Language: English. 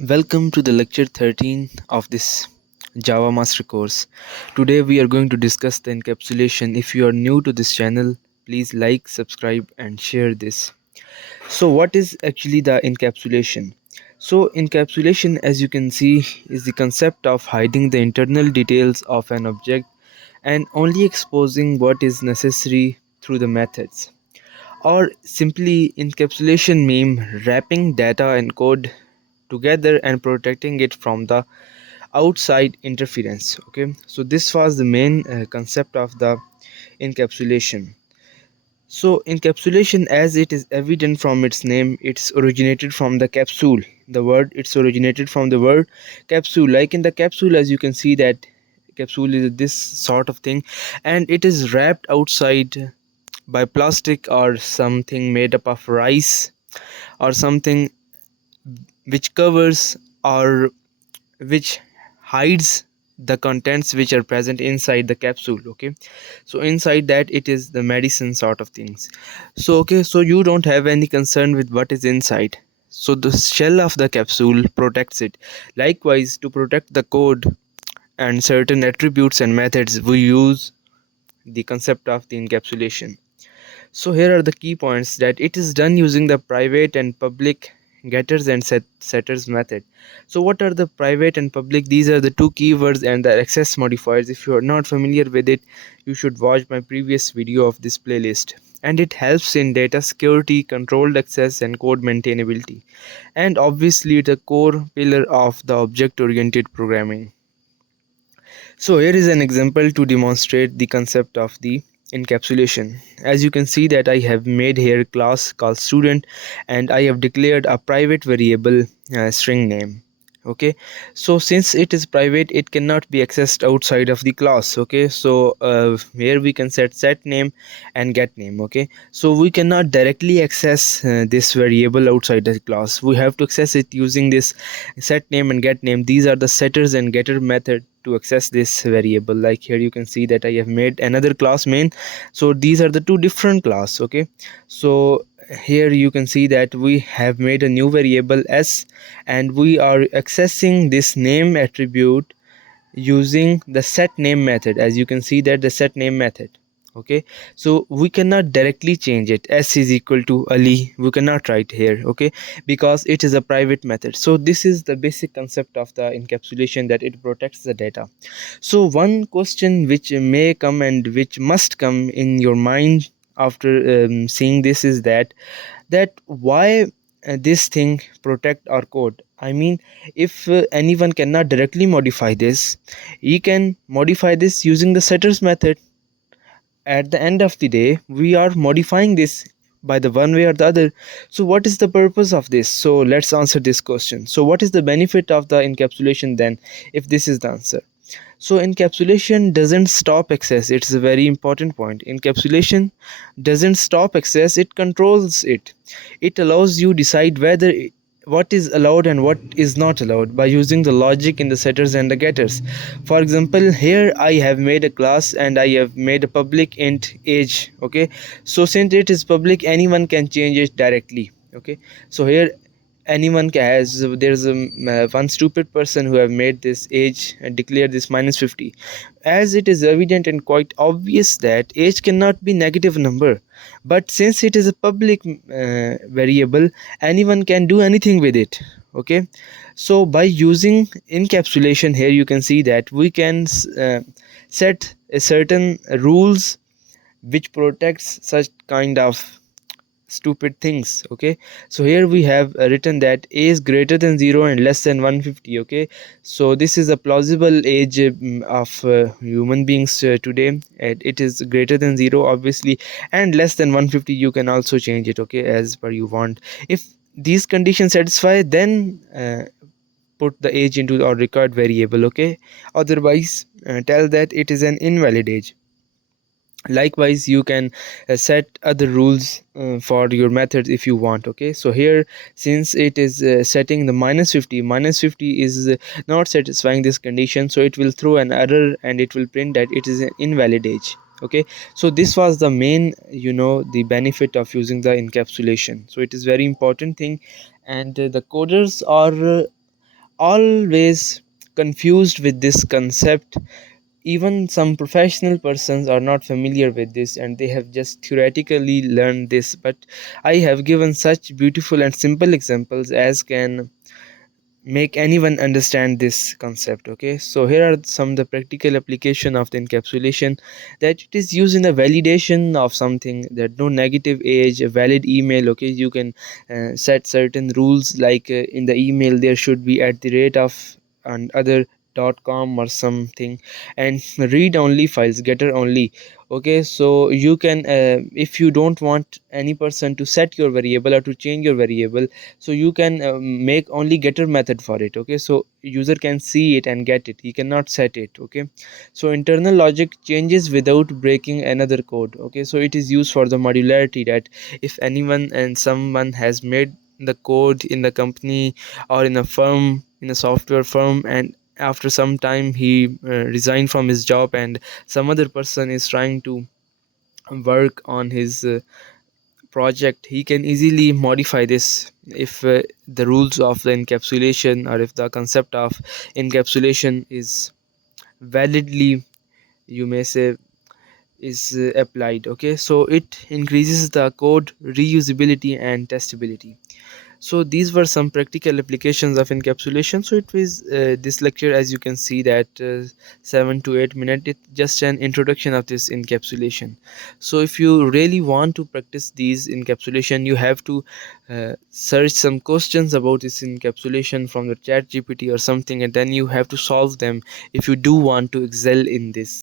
Welcome to the lecture 13 of this Java Master course. Today we are going to discuss the encapsulation. If you are new to this channel, please like, subscribe and share this. So what is actually the encapsulation? So encapsulation, as you can see, is the concept of hiding the internal details of an object and only exposing what is necessary through the methods. Or simply, encapsulation means wrapping data and code together and protecting it from the outside interference. Okay, so this was the main concept of the encapsulation. So encapsulation, as it is evident from its name, it's originated from the capsule. It's originated from the word capsule. Like in the capsule, as you can see that capsule is this sort of thing, and it is wrapped outside by plastic or something made up of rice or something which covers or which hides the contents which are present inside the capsule. Okay, so inside that it is the medicine sort of things. So okay, so you don't have any concern with what is inside, so the shell of the capsule protects it. Likewise, to protect the code and certain attributes and methods, we use the concept of the encapsulation. So here are the key points: that it is done using the private and public getters and setters method. So what are the private and public? These are the two keywords and the access modifiers. If you are not familiar with it, you should watch my previous video of this playlist. And it helps in data security, controlled access and code maintainability, and obviously the core pillar of the object oriented programming. So here is an example to demonstrate the concept of the encapsulation. As you can see that I have made here a class called student, and I have declared a private variable string name. Okay, so since it is private, it cannot be accessed outside of the class. Okay, so here we can set name and get name. Okay, so we cannot directly access this variable outside the class. We have to access it using this set name and get name. These are the setters and getter method to access this variable. Like here you can see that I have made another class main. So these are the two different class. Okay, so here you can see that we have made a new variable s, and we are accessing this name attribute using the set name method. As you can see that the set name method. Okay, so we cannot directly change it. S is equal to Ali, we cannot write here. Okay, because it is a private method. So this is the basic concept of the encapsulation, that it protects the data. So one question which may come and which must come in your mind after seeing this is that why this thing protect our code. I mean, if anyone cannot directly modify this, he can modify this using the setters method. At the end of the day, we are modifying this by the one way or the other. So what is the purpose of this? So let's answer this question. So what is the benefit of the encapsulation then, if this is the answer? So encapsulation doesn't stop access. It's a very important point. Encapsulation doesn't stop access, it controls it. It allows you decide what is allowed and what is not allowed by using the logic in the setters and the getters. For example, here I have made a class and I have made a public int age. Okay, so since it is public, anyone can change it directly. Okay, so here anyone has, there's one stupid person who have made this age and declared this -50. As it is evident and quite obvious that age cannot be negative number, but since it is a public variable, anyone can do anything with it. Okay, so by using encapsulation, here you can see that we can set a certain rules which protects such kind of stupid things. Okay, so here we have written that a is greater than 0 and less than 150. Okay, so this is a plausible age of human beings today, and it is greater than 0 obviously, and less than 150 you can also change it. Okay, as per you want. If these conditions satisfy, then put the age into our required variable. Okay, otherwise tell that it is an invalid age. Likewise, you can set other rules for your methods if you want. Okay, so here, since it is setting the -50 is not satisfying this condition, so it will throw an error and it will print that it is an invalid age. Okay, so this was the main, the benefit of using the encapsulation. So it is very important thing, and the coders are always confused with this concept. Even some professional persons are not familiar with this, and they have just theoretically learned this, but I have given such beautiful and simple examples as can make anyone understand this concept. Okay, so here are some of the practical application of the encapsulation, that it is used in the validation of something, that no negative age, a valid email. Okay, you can set certain rules, like in the email there should be at the rate of and other .com or something, and read only files, getter only. Okay, so you can if you don't want any person to set your variable or to change your variable, so you can make only getter method for it. Okay, so user can see it and get it, he cannot set it. Okay, so internal logic changes without breaking another code. Okay, so it is used for the modularity, that if anyone and someone has made the code in the company or in a firm, in a software firm, and after some time he resigned from his job, and some other person is trying to work on his project, he can easily modify this if the rules of the encapsulation, or if the concept of encapsulation is validly, you may say, is applied. Okay, so it increases the code reusability and testability. So these were some practical applications of encapsulation. So it was this lecture, as you can see, that 7 to 8 minutes, it's just an introduction of this encapsulation. So if you really want to practice these encapsulation, you have to search some questions about this encapsulation from the chat GPT or something, and then you have to solve them if you do want to excel in this.